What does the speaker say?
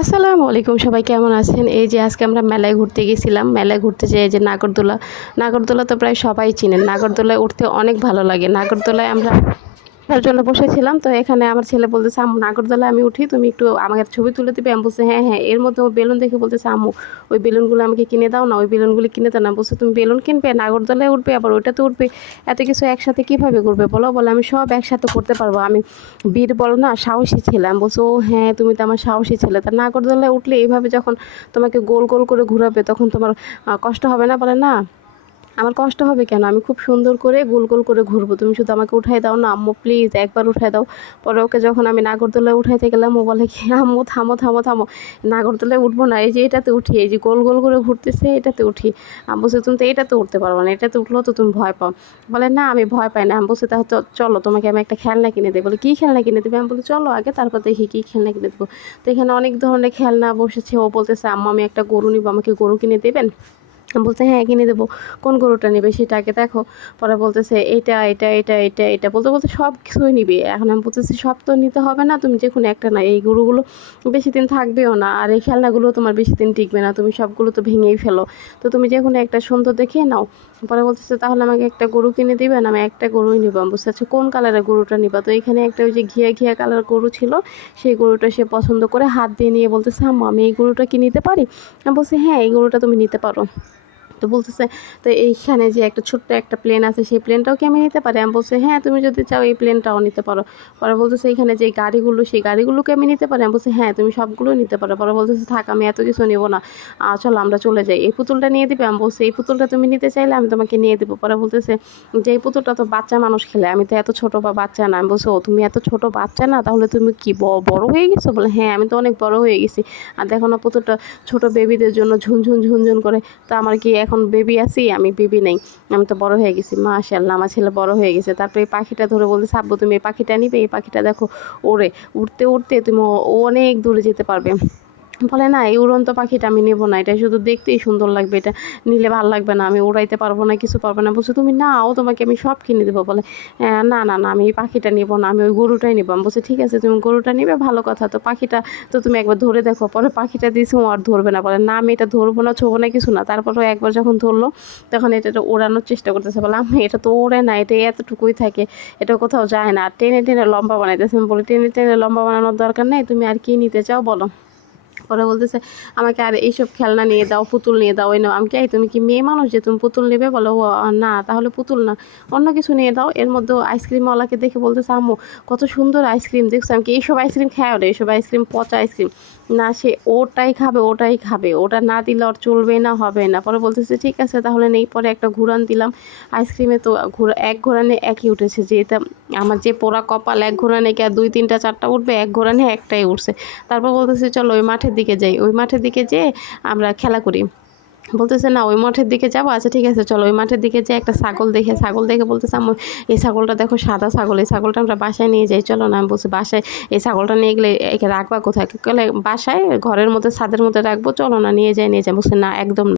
আসসালামু আলাইকুম, সবাই কেমন আছেন? এই যে আজকে আমরা মেলায় ঘুরতে গেছিলাম। মেলায় ঘুরতে যাই যে নাগরদোলা নাগরদোলা তো প্রায় সবাই চিনেন। নাগরদোলায় উঠতে অনেক ভালো লাগে। নাগরদোলায় আমরা তার জন্য বসেছিলাম, তো এখানে আমার ছেলে বলতেছে, আম্মু, নাগরদোলায় আমি উঠি, তুমি একটু আমাকে ছবি তুলে দিবে? আমি বলছি হ্যাঁ হ্যাঁ। এর মধ্যে বেলুন দেখে বলতেছে, আম্মু, ওই বেলুনগুলো আমাকে কিনে দাও না, ওই বেলুনগুলো কিনে দাও না। বলছে, তুমি বেলুন কিনবে? নাগরদোলায় উঠবে, আবার ওইটাতে উঠবে। এত কিছু একসাথে কীভাবে করবে বলো, বলে, আমি সব একসাথে করতে পারব। আমি বীর বলো না, সাহসী ছিলাম বলছো, ও হ্যাঁ তুমি তো আমার সাহসী ছেলে। তা নাগরদোলায় উঠলে এইভাবে যখন তোমাকে গোল গোল করে ঘুরাবে, তখন তোমার কষ্ট হবে না? বলে, না। আমার কষ্ট হবে কেন? আমি খুব সুন্দর করে গোল গোল করে ঘুরবো। তুমি শুধু আমাকে উঠাই দাও না, আম্মু প্লিজ একবার উঠাই দাও। পরে ওকে যখন আমি নাগরদোলায় উঠাইতে গেলাম, ও বলে কি, আম্মু, থামো থামো থামো। নাগরদোলায় উঠবো না, এই যে এটাতে উঠি, এই যে গোল গোল করে ঘুরতেছে, এটাতে উঠি। আমি বলছি, তুমি তো এটাতে উঠতে পারব না, এটাতে উঠলেও তো তুমি ভয় পাও। বলে, না, আমি ভয় পাই না। আমি বলছি, তাহলে চলো, তোমাকে আমি একটা খেলনা কিনে দেবো। বলে, কী খেলনা কিনে দেবে? আমি বলি, চলো আগে তারপর দেখি কী খেলনা কিনে দেবো। তো এখানে অনেক ধরনের খেলনা বসেছে। ও বলতেছে, আম্মু, আমি একটা গরু নিবো, আমাকে গরু কিনে দেবেন? বলতে হ্যাঁ কিনে দেবো। কোন গরুটা নেবে সেটা আগে দেখো। পরে বলতেছে এটা এটা এটা এটা এটা বলতে বলতে সব কিছুই নিবে। এখন আমি বলতেছি, সব তো নিতে হবে না, তুমি যে কোনো একটা না, এই গরুগুলো বেশি দিন থাকবেও না। আর এই খেলনাগুলো তোমার বেশি দিন টিকবে না, তুমি সবগুলো তো ভেঙেই ফেলো। তো তুমি যে কোনো একটা সুন্দর দেখে নাও। পরে বলতেছে, তাহলে আমাকে একটা গরু কিনে দিবেন আমি একটা গরুই নিবো। আমি বুঝতে পারছি কোন কালারের গরুটা নিবা? তো এখানে একটা ওই যে ঘিয়া ঘিয়া কালার গরু ছিল, সেই গরুটা সে পছন্দ করে হাত দিয়ে নিয়ে বলতেছে, আম্মু, আমি এই গরুটা কি নিতে পারি? আমি বলছি হ্যাঁ এই গরুটা তুমি নিতে পারো। তো বলতেছে, তো এইখানে যে একটা ছোট্ট একটা প্লেন আছে, সেই প্লেনটাও কি আমি নিতে পারি? আমি বলছি হ্যাঁ তুমি যদি চাও এই প্লেনটাও নিতে পারো। পরে বলতেছে, এইখানে যে গাড়িগুলো, সেই গাড়িগুলোকে আমি নিতে পারি? আমি বলছি হ্যাঁ তুমি সবগুলো নিতে পারো। পরে বলতেছে, থাক, আমি এত কিছু নেব না। চলো, আমরা চলে যাই। এই পুতুলটা নিয়ে দিবে? আমি বলছি এই পুতুলটা তুমি নিতে চাইলে আমি তোমাকে নিয়ে দেবো। পরে বলতেছে, যে এই পুতুলটা তো বাচ্চা মানুষ খেলে, আমি তো এত ছোট বা বাচ্চা না। আমি বলছি, ও, তুমি এত ছোট বাচ্চা না, তাহলে তুমি কি বড় হয়ে গেছো? বলে হ্যাঁ আমি তো অনেক বড় হয়ে গেছি। আর দেখো না পুতুলটা ছোট বেবিদের জন্য ঝুনঝুন ঝুনঝুন করে, তো আমার কি এখন বেবি আছি, আমি বেবি নেই। আমি তো বড় হয়ে গেছি মাশাল্লাহ আমার ছেলে বড় হয়ে গেছে। তারপরে এই পাখিটা ধরে বলতে সাব্বু তুমি এই পাখিটা নিবে? এই পাখিটা দেখো ওরে উড়তে উড়তে তুমি অনেক দূরে যেতে পারবে। বলে না এই উড়ন্ত পাখিটা আমি নেব না। এটা শুধু দেখতেই সুন্দর লাগবে। এটা নিলে ভালো লাগবে না। আমি উড়াইতে পারব না কিছু পারব না। বলছে তুমি নাও তোমাকে আমি সব কিনে দেবো। বলে "হ্যাঁ, না না না আমি এই পাখিটা নেব না। আমি ওই গরুটাই নেব। আমি বলছি ঠিক আছে তুমি গরুটা নিবে ভালো কথা। তো পাখিটা তো তুমি একবার ধরে দেখো। পরে পাখিটা দিয়েছে ও আর ধরবে না। বলে না আমি এটা ধরবো না ছোবো না কিছু না। তারপরে একবার যখন ধরলো তখন এটা ওড়ানোর চেষ্টা করতেছে। বলে আমি এটা তো ওড়ে না এটা এতটুকুই থাকে। এটা কোথাও যায় না। আর টেনে টেনে লম্বা বানাইতেছে। আমি বলি টেনে টেনে লম্বা বানানোর দরকার নেই। তুমি আর কি নিতে চাও বলো। পরে বলতেছে, আমাকে আর এইসব খেলনা নিয়ে দাও, পুতুল নিয়ে দাও, এই নাও। আমি কি তুমি কি মেয়ে মানুষ যে তুমি পুতুল নেবে? বলো না, তাহলে পুতুল না। অন্য কিছু নিয়ে দাও। এর মধ্যে আইসক্রিমওয়ালাকে দেখে বলতেছে, আম্মু, কত সুন্দর আইসক্রিম, দেখছ? আমি কি, এইসব আইসক্রিম খায় ওটা এইসব আইসক্রিম পচা আইসক্রিম। না, সে ওটাই খাবে ওটাই খাবে। ওটা না দিলে ওর চলবে না, হবে না। পরে বলতেছে, ঠিক আছে, তাহলে নেই। পরে একটা ঘুরান দিলাম। আইসক্রিমে তো ঘোরা, এক ঘোরানে একই উঠেছে। যে এটা আমার যে পোড়া কপাল, এক ঘোরানে কি আর দুই, তিনটা, চারটা উঠবে? এক ঘোরানে একটাই উঠছে। তারপর বলতেছে, চলো ওই মাঠের দিকে যাই। ওই মাঠের দিকে যেয়ে আমরা খেলা করি। বলতেছে, না, ওই মাঠের দিকে যাব। আচ্ছা ঠিক আছে, চলো। ওই মাঠের দিকে যে একটা ছাগল দেখে ছাগল দেখে বলতেছে আমি এই ছাগলটা দেখো সাদা ছাগল, এই ছাগলটা আমরা বাসায় নিয়ে যাই। চলো না, আমি বলছি, বাসায় এই ছাগলটা নিয়ে গেলে একে রাখবা কোথায়? গেলে বাসায় ঘরের মধ্যে, ছাদের মধ্যে রাখব, চলো না, নিয়ে যাই নিয়ে যাই। বলছে, না, একদম